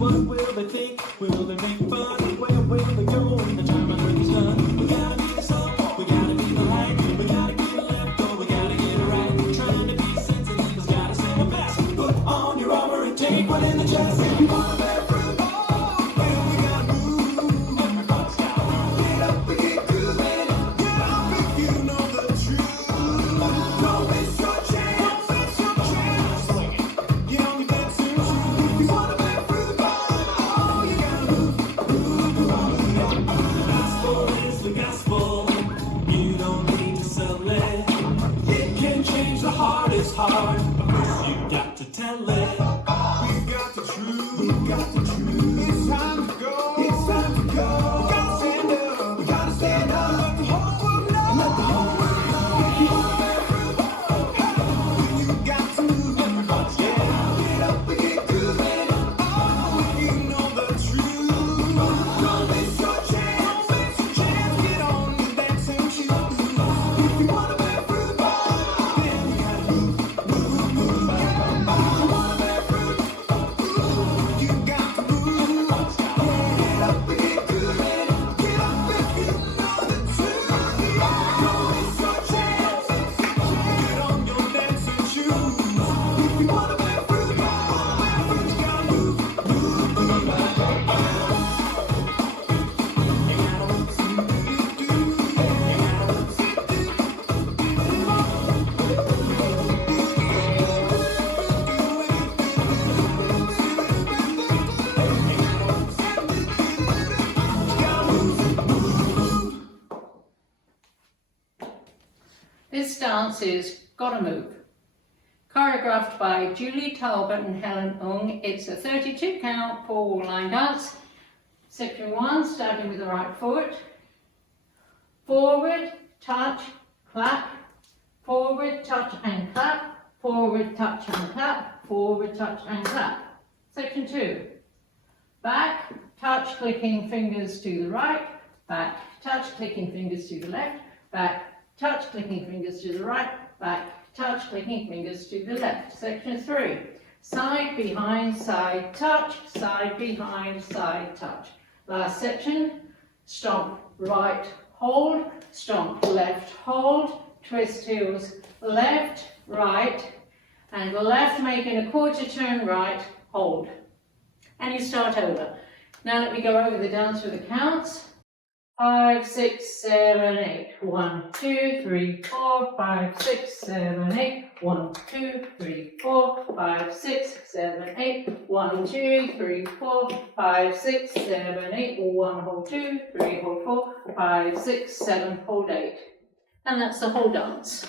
What will they think? Will they make fun? Where will they go when the time is really done? We gotta be the sun, we gotta be the light, we gotta get it left or we gotta get it right. Trying to be sensitive has gotta seem the best. Put on your armor and take one in the chest. If you wanna bear fruit, well, we gotta move. Everybody's gotta get up and get grooving. Get up if you know the truth. Don't miss your chance. Don't miss your chance. Swing it. You only get to choose. If you wanna bear fruit, oh, you gotta move. Gospel is the gospel. You don't need to sell it. It can change the hardest heart, but first you got to tell it. We've got the truth. We've got the truth. It's time to go. It's time to go. We gotta stand up. We gotta stand up. Let the whole world know. Let the whole world know. If you wanna bear fruit, hey, you got to move. Everybody's get up and get grooving. Oh, you know the truth. Don't miss your chance. Don't miss your chance. Get on your dancing shoes. If you wanna bear fruit, then you gotta move, move, move. If you wanna bear fruit, you got to move. Get up and get grooving. Get up if you know the truth. Don't miss your chance. Get on your dancing shoes. If you wanna bear fruit, you gotta move, move, move. This dance is Gotta Move, choreographed by Julie Talbot and Helen Ung. It's a 32 count 4-line dance. Section 1, starting with the right foot. Forward, touch, clap. Forward, touch and clap. Forward, touch and clap. Forward, touch and clap. Section 2. Back, touch, clicking fingers to the right. Back, touch, clicking fingers to the left. Back, touch, clicking fingers to the right. Back, touch, clicking fingers to the left. Section 3. Side, behind, side, touch. Side, behind, side, touch. Last section. Stomp, right, hold. Stomp, left, hold. Twist heels, left, right. And left, making a quarter turn right, hold. And you start over. Now let me go over the dance with the counts. 5, 6, 7, 8. 1, 2, 3, 4, 5, 6, 7, 8. 1, 2, 3, 4, 5, 6, 7, 8. 1, 2, 3, 4, 5, 6, 7, 8. 1, hold 2, 3, hold 4, 5, 6, 7, hold 8. And that's the whole dance.